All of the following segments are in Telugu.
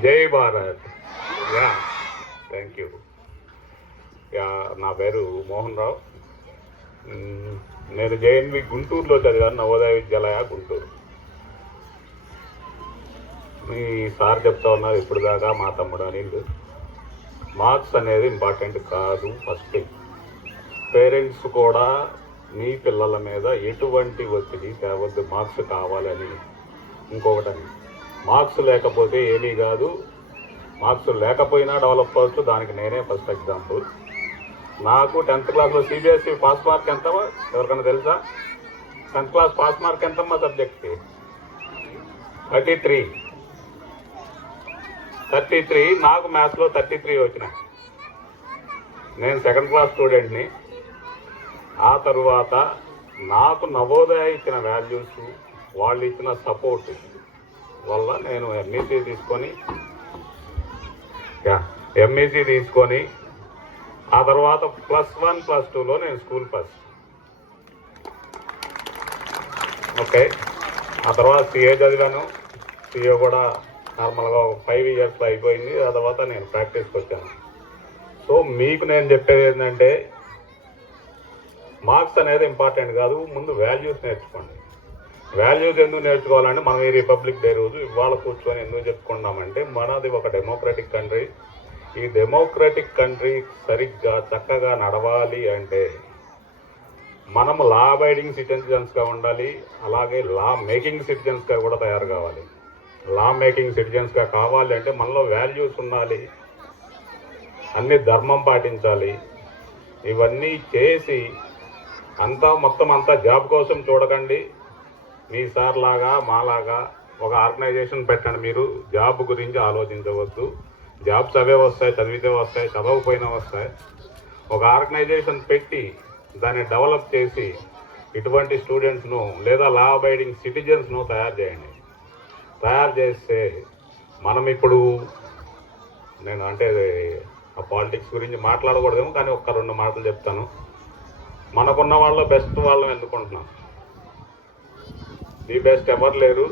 జై Bharat. Yeah, thank you. Yeah, నా పేరు మోహన్ రావు. నేను జేఎన్వి గుంటూరులో చదివాను, నవోదయ విద్యాలయ గుంటూరు. మీ సార్ చెప్తా ఉన్నారు ఇప్పుడు దాకా మా తమ్ముడు అనిల్, మార్క్స్ అనేది ఇంపార్టెంట్ కాదు. ఫస్ట్ థింగ్, పేరెంట్స్ కూడా మీ పిల్లల మీద ఎటువంటి ఒత్తిడి తేవద్దు, మార్క్స్ కావాలని. ఇంకొకటని, మార్క్స్ లేకపోతే ఏమీ కాదు, మార్క్స్ లేకపోయినా డెవలప్ అవ్వచ్చు. దానికి నేనే ఫస్ట్ ఎగ్జాంపుల్. నాకు 10th క్లాస్లో సిబిఎస్ఈ పాస్ మార్క్ ఎంత ఎవరికైనా తెలుసా? 10th క్లాస్ పాస్ మార్క్ ఎంతమ్మా సబ్జెక్ట్కి? 33. నాకు మ్యాథ్స్లో 33 వచ్చినాయి. నేను 2nd క్లాస్ స్టూడెంట్ని. ఆ తరువాత నాకు నవోదయ ఇచ్చిన వాల్యూస్, వాళ్ళు ఇచ్చిన సపోర్ట్ వల్ల నేను ఎంఈసీ తీసుకొని ఆ తర్వాత +1 +2లో నేను స్కూల్ ఫస్ట్. ఓకే, ఆ తర్వాత సిఏ చదివాను. సిఏ కూడా నార్మల్గా 5 ఇయర్స్లో అయిపోయింది. ఆ తర్వాత నేను ప్రాక్టీస్కి వచ్చాను. సో మీకు నేను చెప్పేది ఏంటంటే, మార్క్స్ అనేది ఇంపార్టెంట్ కాదు, ముందు వాల్యూస్ నేర్చుకోండి. వాల్యూస్ ఎందుకు నేర్చుకోవాలంటే, మనం ఈ రిపబ్లిక్ డే రోజు ఇవాళ కూర్చొని ఎందుకు చెప్పుకున్నామంటే, మనది ఒక డెమోక్రటిక్ కంట్రీ. ఈ డెమోక్రటిక్ కంట్రీ సరిగ్గా చక్కగా నడవాలి అంటే మనం లా అబైడింగ్ సిటిజన్స్గా ఉండాలి, అలాగే లా మేకింగ్ సిటిజన్స్గా కూడా తయారు కావాలి. లా మేకింగ్ సిటిజన్స్గా కావాలి అంటే మనలో వాల్యూస్ ఉండాలి, అన్ని ధర్మం పాటించాలి. ఇవన్నీ చేసి మొత్తం అంతా జాబ్ కోసం చూడకండి. మీ సార్ లాగా మాలాగా ఒక ఆర్గనైజేషన్ పెట్టండి. మీరు జాబ్ గురించి ఆలోచించవద్దు. జాబ్స్ అవే వస్తాయి, చదివితే వస్తాయి, చదవకపోయినా వస్తాయి. ఒక ఆర్గనైజేషన్ పెట్టి దాన్ని డెవలప్ చేసి ఇటువంటి స్టూడెంట్స్ను లేదా లా అబైడింగ్ సిటిజన్స్ను తయారు చేయండి. తయారు చేస్తే మనం ఇప్పుడు, నేను అంటే ఆ పాలిటిక్స్ గురించి మాట్లాడకూడదేమో, కానీ 1-2 మాటలు చెప్తాను. మనకున్న వాళ్ళలో బెస్ట్ వాళ్ళని ఎన్నుకుంటున్నాం. ది బెస్ట్ ఎవరు లేరు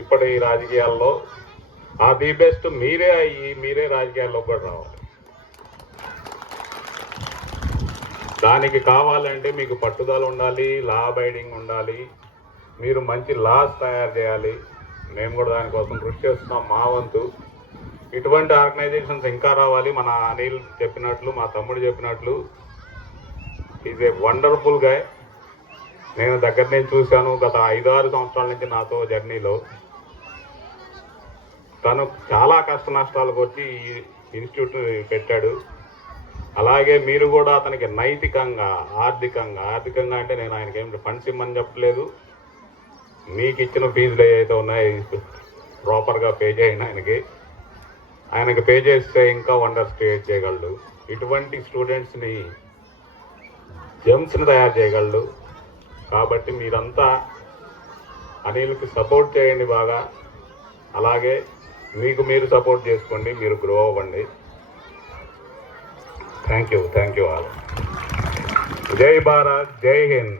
ఇప్పటి ఈ రాజకీయాల్లో. ఆ ది బెస్ట్ మీరే అయ్యి మీరే రాజకీయాల్లో కూడా రావాలి. దానికి కావాలంటే మీకు పట్టుదల ఉండాలి, లా అబైడింగ్ ఉండాలి, మీరు మంచి లాస్ తయారు చేయాలి. మేము కూడా దానికోసం కృషి చేస్తున్నాం మా వంతు. ఇటువంటి ఆర్గనైజేషన్స్ ఇంకా రావాలి. మన అనిల్ చెప్పినట్లు, మా తమ్ముడు చెప్పినట్లు, ఈజ్ ఏ వండర్ఫుల్ గాయ్. నేను దగ్గర నుంచి చూశాను. గత 5-6 సంవత్సరాల నుంచి నాతో జర్నీలో తను చాలా కష్ట నష్టాలకు వచ్చి ఈ ఇన్స్టిట్యూట్ పెట్టాడు. అలాగే మీరు కూడా అతనికి నైతికంగా, ఆర్థికంగా అంటే నేను ఆయనకి ఏం ఫండ్స్ ఇమ్మని చెప్పలేదు. మీకు ఇచ్చిన ఫీజులు ఏవైతే ఉన్నాయో ప్రాపర్గా పే చేయండి. ఆయనకి పే చేస్తే ఇంకా వండర్స్ క్రియేట్ చేయగలడు. ఇటువంటి స్టూడెంట్స్ని, జెమ్స్ని తయారు చేయగలడు. కాబట్టి మీరంతా అనిల్కి సపోర్ట్ చేయండి బాగా. అలాగే మీకు మీరు సపోర్ట్ చేసుకోండి, మీరు గ్రో అవ్వండి. Thank you all. జై భారత్, జై హింద్.